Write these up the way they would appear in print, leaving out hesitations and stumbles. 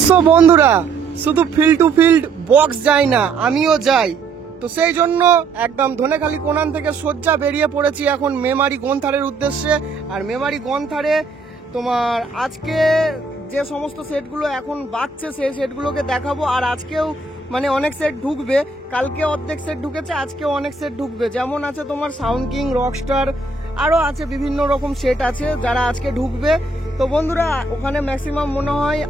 So বন্ধুরা, শুধু field two field box যায় না, আমিও যাই। তো সেই জন্য একদম ধনেখালি কোনান থেকে সজ্জা বেরিয়ে পড়েছি এখন মেমারি গন্থারের উদ্দেশ্যে। আর মেমারি গন্থারে তোমার আজকে যে সমস্ত সেটগুলো এখন বাজছে সেই সেটগুলোকে দেখাবো। আর আজকেও মানে অনেক সেট ঢুকবে, কালকে অর্ধেক সেট ঢুকেছে, আজকেও অনেক সেট ঢুকবে। যেমন আছে তোমার সাউন্ড কিং, রকস্টার, আরও আছে বিভিন্ন রকম সেট আছে যারা আজকে ঢুকবে। তো বন্ধুরা, ওখানে ম্যাক্সিমাম মনে হয়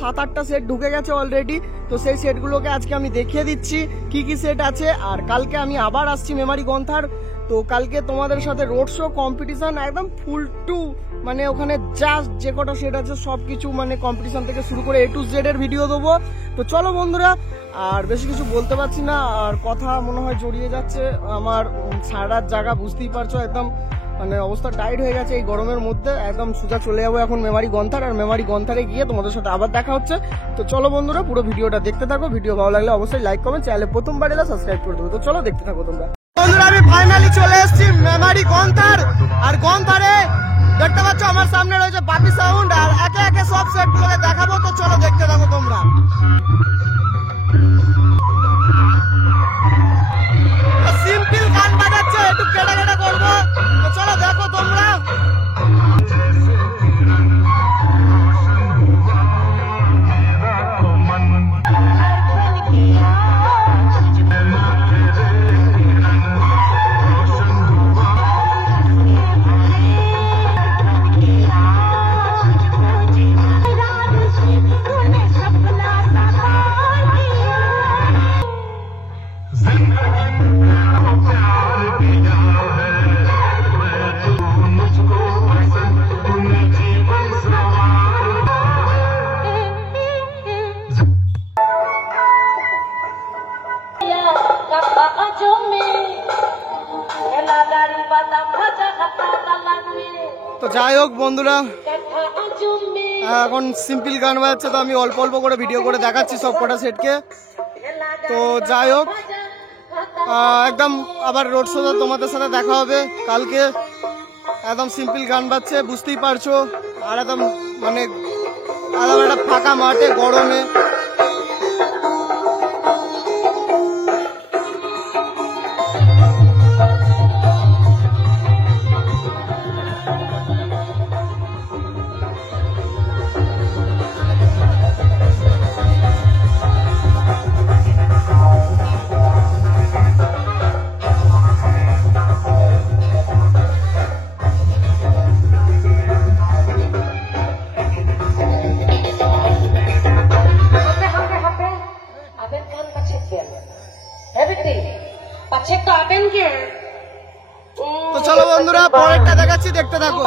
7-8টা সেট ঢুকে গেছে অলরেডি। তো সেই সেটগুলোকে আজকে আমি দেখিয়ে দিচ্ছি কি কি সেট আছে। আর কালকে আমি আবার আসছি মেমারি গন্থার। তো কালকে তোমাদের সাথে রোড শো কম্পিটিশন একদম ফুল টু, মানে ওখানে জাস্ট যে কটা সেট আছে সব কিছু মানে কম্পিটিশন থেকে শুরু করে A to Z এর ভিডিও দেবো। তো চলো বন্ধুরা, আর বেশি কিছু বলতে পারছি না, আর কথা মনে হয় জড়িয়ে যাচ্ছে। আমার ছাড়ার জায়গা বুঝতেই পারছো, একদম মানে অবস্থা টাইট হয়ে গেছে এই গরমের মধ্যে। একদম সোজা চলে যাবো এখন মেমারি গন্থার, আর মেমারি গন্থারে গিয়ে তোমাদের সাথে আবার দেখা হচ্ছে। তো চলো বন্ধুরা, পুরো ভিডিওটা দেখতে থাকো। ভিডিও ভালো লাগলে অবশ্যই লাইক কমেন্ট, চ্যানেলে প্রথমবার এলে সাবস্ক্রাইব করে দেবো। তো চলো দেখতে থাকো তোমরা। বন্ধুরা, আমি ফাইনালি চলে এসেছি মেমারি গন্থার। আর গন্থারে দেখতে পাচ্ছ আমার সামনে রয়েছে বাপি সাউন্ড, আর একে একে সব সেট গুলোকে দেখাবো। তো চলো দেখতে থাকো তোমরা। সিম্পল গান বাজাচ্ছে, একটু কেটে কেটে করবো। তো চলো দেখো তোমরা। তো যাই হোক বন্ধুরা, এখন সিম্পল গান বাজছে, তো আমি অল্প অল্প করে ভিডিও করে দেখাচ্ছি সব কটা সেটকে। তো যাই হোক, একদম আবার রোড শোতে তোমাদের সাথে দেখা হবে কালকে। একদম সিম্পল গান বাজছে, বুঝতেই পারছো। আর একদম মানে একদম একটা ফাঁকা মাঠে গরমে। তো চলো বন্ধুরা, পরেরটা দেখাচ্ছি, দেখতে থাকো।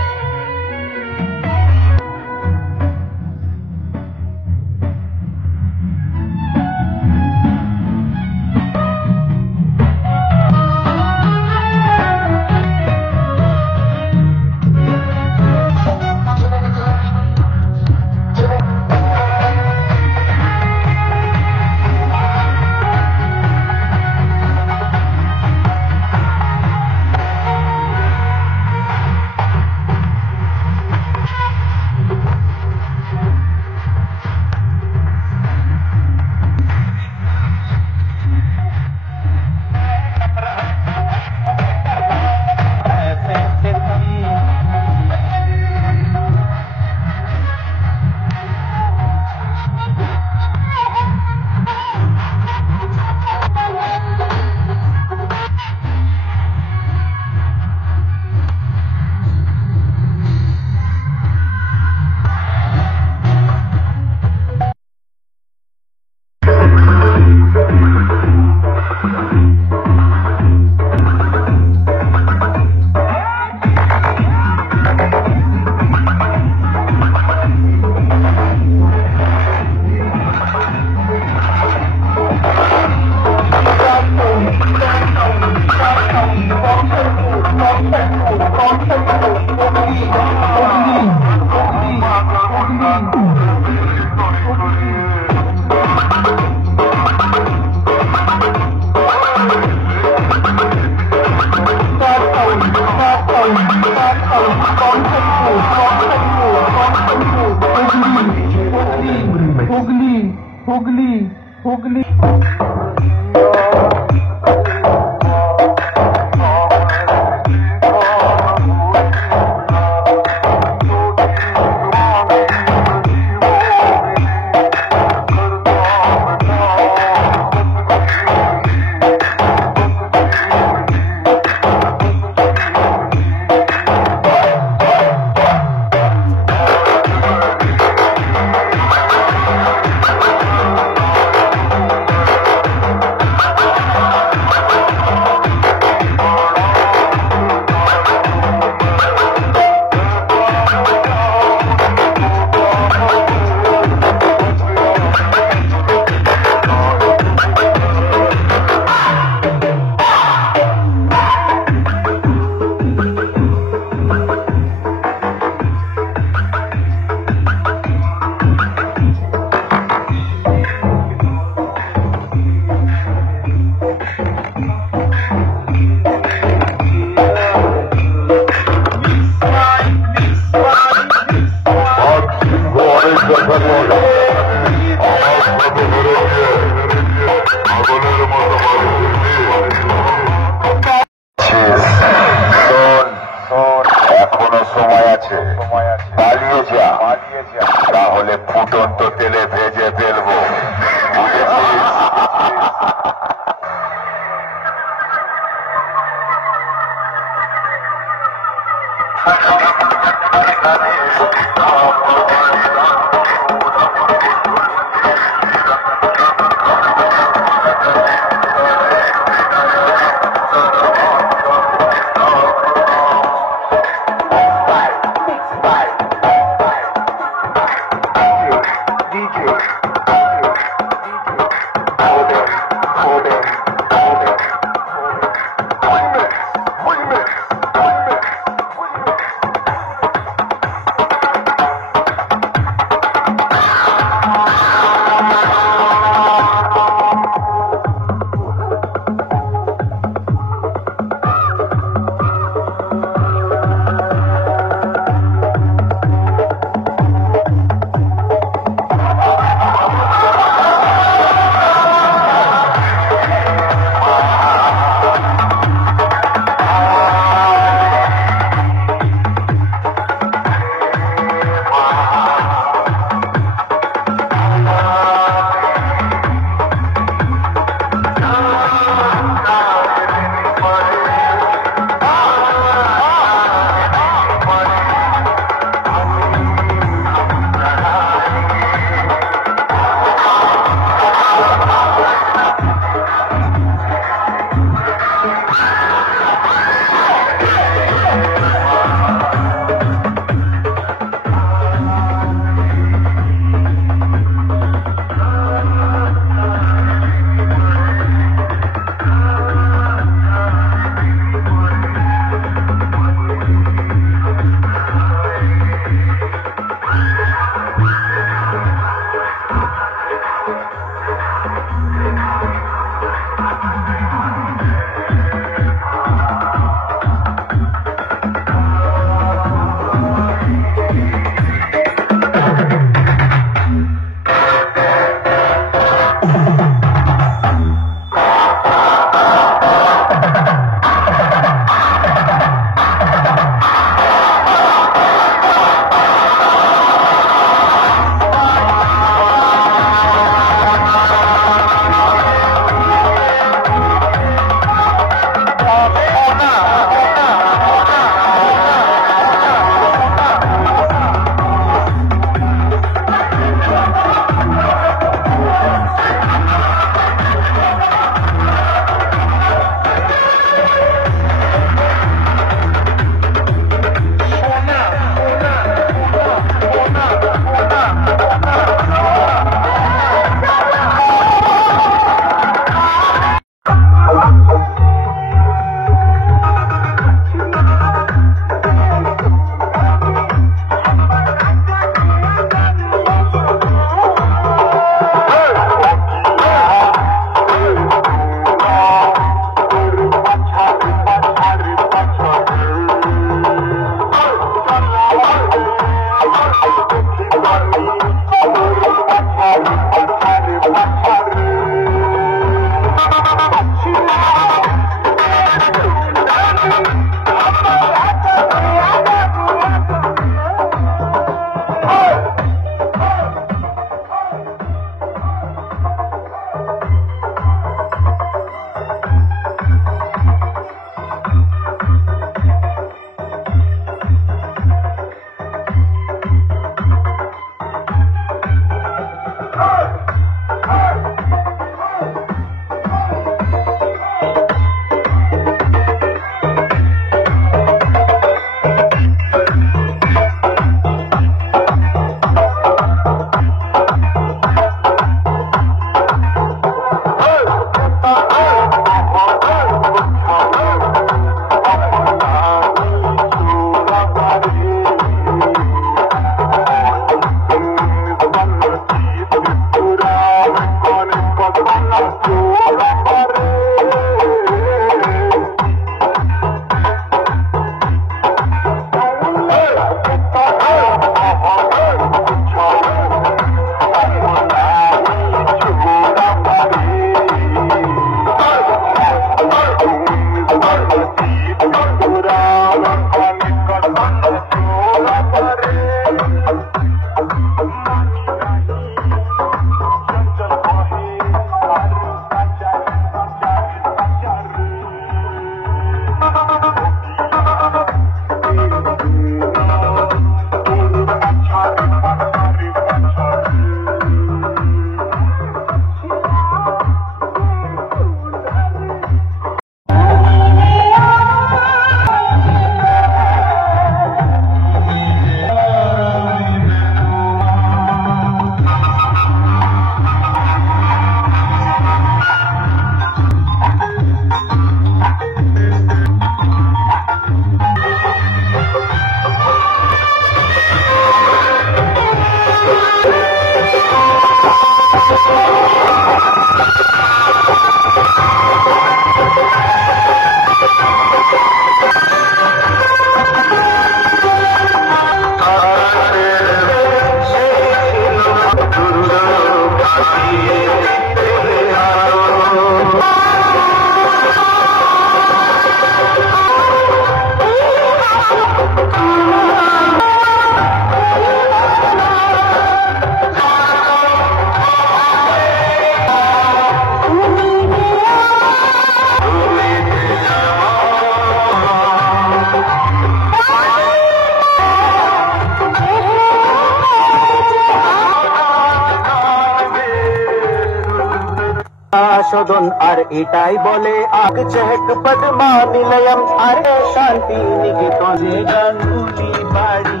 সদন আর এটাই বলে আগ চেহক পদ্মা নিলয়ম আর শান্তি নিকেতন যে গাঙ্গুলি বাড়ি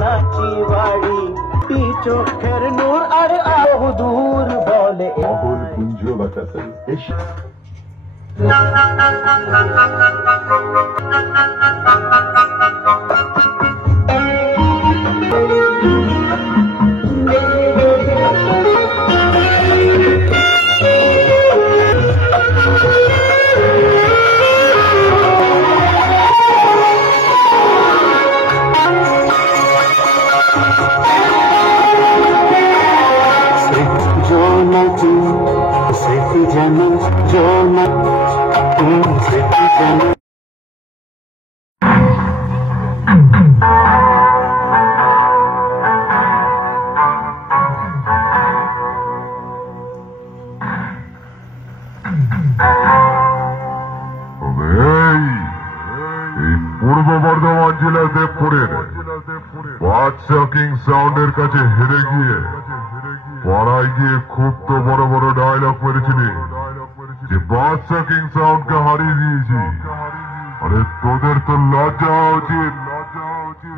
নাচি বাড়ি চোখের নূর আর বহুদূর বলে অবুল কুঞ্জ বাতাসে পূর্ব বর্ধমান জেলার দেবপুরের বাদশা কিং সাউন্ডের কাছে হেরে গিয়ে পাড়ায় গিয়ে খুব তো বড় বড় ডায়লগ মেরেছিলি যে বাদশা কিং সাউন্ডকে হারিয়ে দিয়েছি। আরে তোদের তো লজ্জা উচিত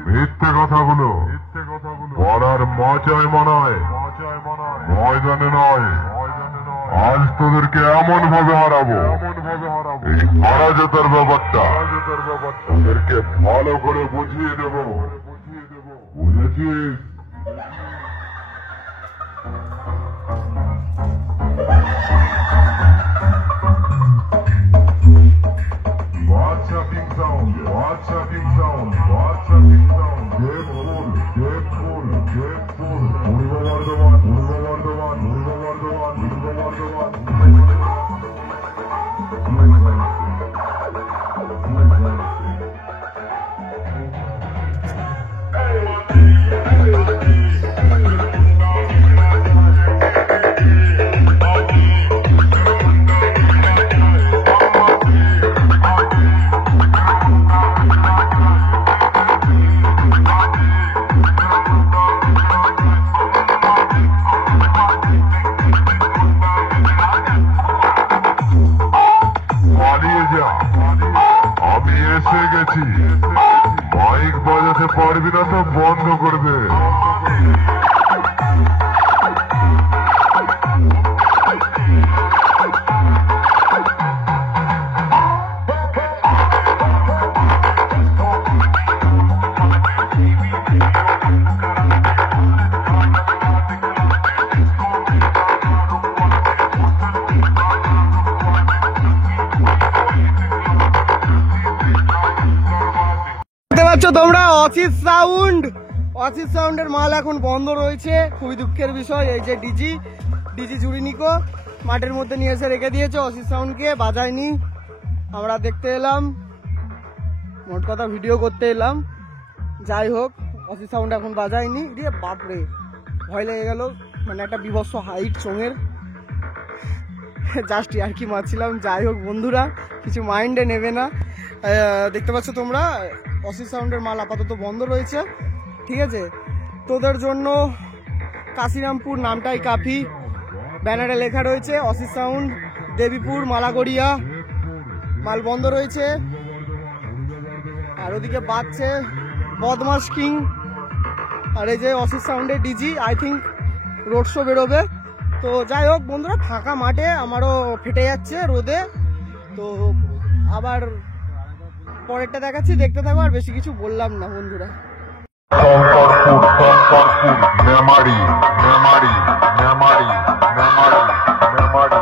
মিথ্যে কথাগুলো পাড়ার মাচায় মানায় ময়দানে নয়। আজ তোদেরকে এমন ভাবে হারাবো এই হারা জেতার ব্যাপারটা তোদেরকে ভালো করে বুঝিয়ে দেব, বুঝেছিস? বাদশা কিং সাউন্ড, বাদশা কিং সাউন্ড, বাদশা কিং সাউন্ড, দেবপুর, দেবপুর, দেবপুর, পূর্ব বর্ধমান, পূর্ব বর্ধমান, পূর্ব বর্ধমান, পূর্ব বর্ধমান। আমি এসে গেছি, মাইক বাজাতে পারবি না তো বন্ধ করবে। তোমরা অসিত সাউন্ডের মাল এখন বন্ধ রয়েছে, খুবই দুঃখের বিষয়। এই যে ডিজি জুড়িনিকো মাঠের মধ্যে নিয়ে এসে রেখে দিয়েছে, অসিত সাউন্ডকে বাজায়নি। আমরা দেখতে এলাম, মোট কথা ভিডিও করতে এলাম। যাই হোক, অসিত সাউন্ড এখন বাজায়নি। রে বাপরে, ভয় লেগে গেল, মানে একটা বিভৎস হাইট সঙ্গের, জাস্ট আর কি মারছিলাম। যাই হোক বন্ধুরা, কিছু মাইন্ডে নেবে না। দেখতে পাচ্ছ তোমরা অসিত সাউন্ডের মাল আপাতত বন্ধ রয়েছে, ঠিক আছে? তোদের জন্য কাশিরামপুর নামটাই কাফি, ব্যানারে লেখা রয়েছে অসিত সাউন্ড দেবীপুর মালাগড়িয়া, মাল বন্ধ রয়েছে। আর ওদিকে বাজছে বদমাস কিং, আর এই যে অসিত সাউন্ডের DJ, I think road show বেরোবে। তো যাই হোক বন্ধুরা, ফাঁকা মাঠে আমারও ফেটে যাচ্ছে রোদে। তো আবার পরেরটা দেখাচ্ছি, দেখতে থাকো। আর বেশি কিছু বললাম না বন্ধুরা। মেমারি মেমারি মেমারি মেমারি মেমারি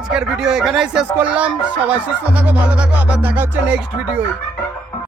আজকের ভিডিও এখানেই শেষ করলাম। সবাই সুস্থ থাকো, ভালো থাকো, আবার দেখা হচ্ছে নেক্সট ভিডিওয়।